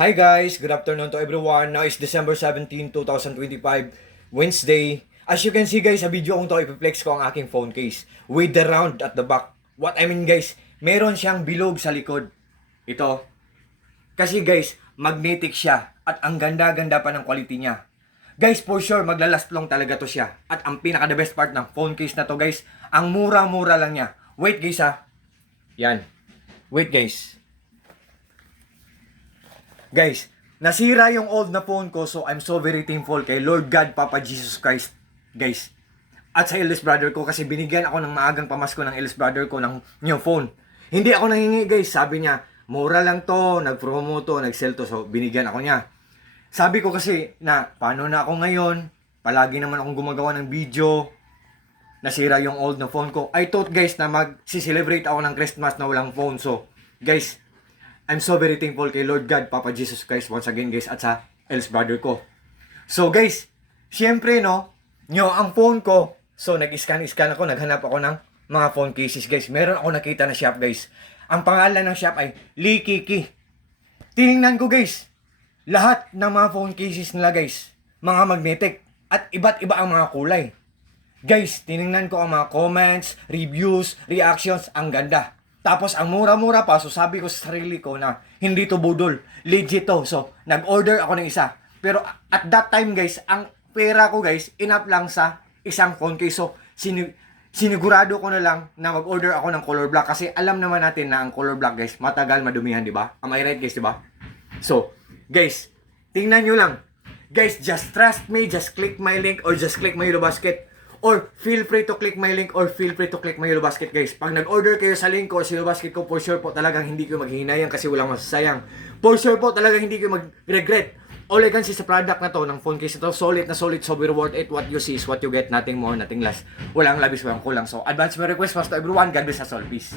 Hi guys, good afternoon to everyone. Now is December 17, 2025, Wednesday. As you can see guys, sa video kong to, ipiplex ko ang aking phone case with the round at the back. What I mean guys, meron siyang bilog sa likod. Ito. Kasi guys, magnetic siya at ang ganda-ganda pa ng quality niya. Guys, for sure, maglalast long talaga to siya. At ang pinaka the best part ng phone case na to guys, ang mura-mura lang niya. Wait guys ha. Yan. Wait guys. Guys, nasira yung old na phone ko, so I'm so very thankful kay Lord God, Papa Jesus Christ, guys. At sa eldest brother ko, kasi binigyan ako ng maagang pamasko ng eldest brother ko ng new phone. Hindi ako nangingi guys, sabi niya, mura lang to, nag-promo to, nag-sell to, so binigyan ako niya. Sabi ko kasi na, paano na ako ngayon? Palagi naman akong gumagawa ng video, nasira yung old na phone ko. I thought guys na mag-celebrate ako ng Christmas na walang phone, so guys, I'm so very thankful kay Lord God, Papa Jesus Christ once again guys at sa eldest brother ko. So guys, syempre no, ang phone ko, so nag-scan ako, naghanap ako ng mga phone cases guys. Meron ako nakita na shop guys. Ang pangalan ng shop ay Likiki. Tiningnan ko guys, lahat ng mga phone cases nila guys, mga magnetic at iba't iba ang mga kulay. Guys, tiningnan ko ang mga comments, reviews, reactions, ang ganda. Tapos ang mura-mura pa, so sabi ko sa sarili ko na hindi to budol, legit to. So nag-order ako ng isa. Pero at that time guys, ang pera ko guys, enough lang sa isang phone case. So sinigurado ko na lang na mag-order ako ng color black kasi alam naman natin na ang color black guys, matagal madumihan, di ba? Am I right guys, di ba? So guys, tingnan nyo lang. Guys, just trust me, just click my link or just click my Yellow Basket. Or feel free to click my link or feel free to click my Yellow Basket guys. Pag nag-order kayo sa link ko or sa Yellow Basket ko, for sure po talagang hindi ko maghihinayang kasi walang masasayang. For sure po talagang hindi ko mag-regret. All I can see sa product na to, ng phone case na to, solid na solid, so worth it. What you see is what you get, nothing more, nothing less. Walang labis, walang kulang. So advance my request to everyone. God bless us all. Peace.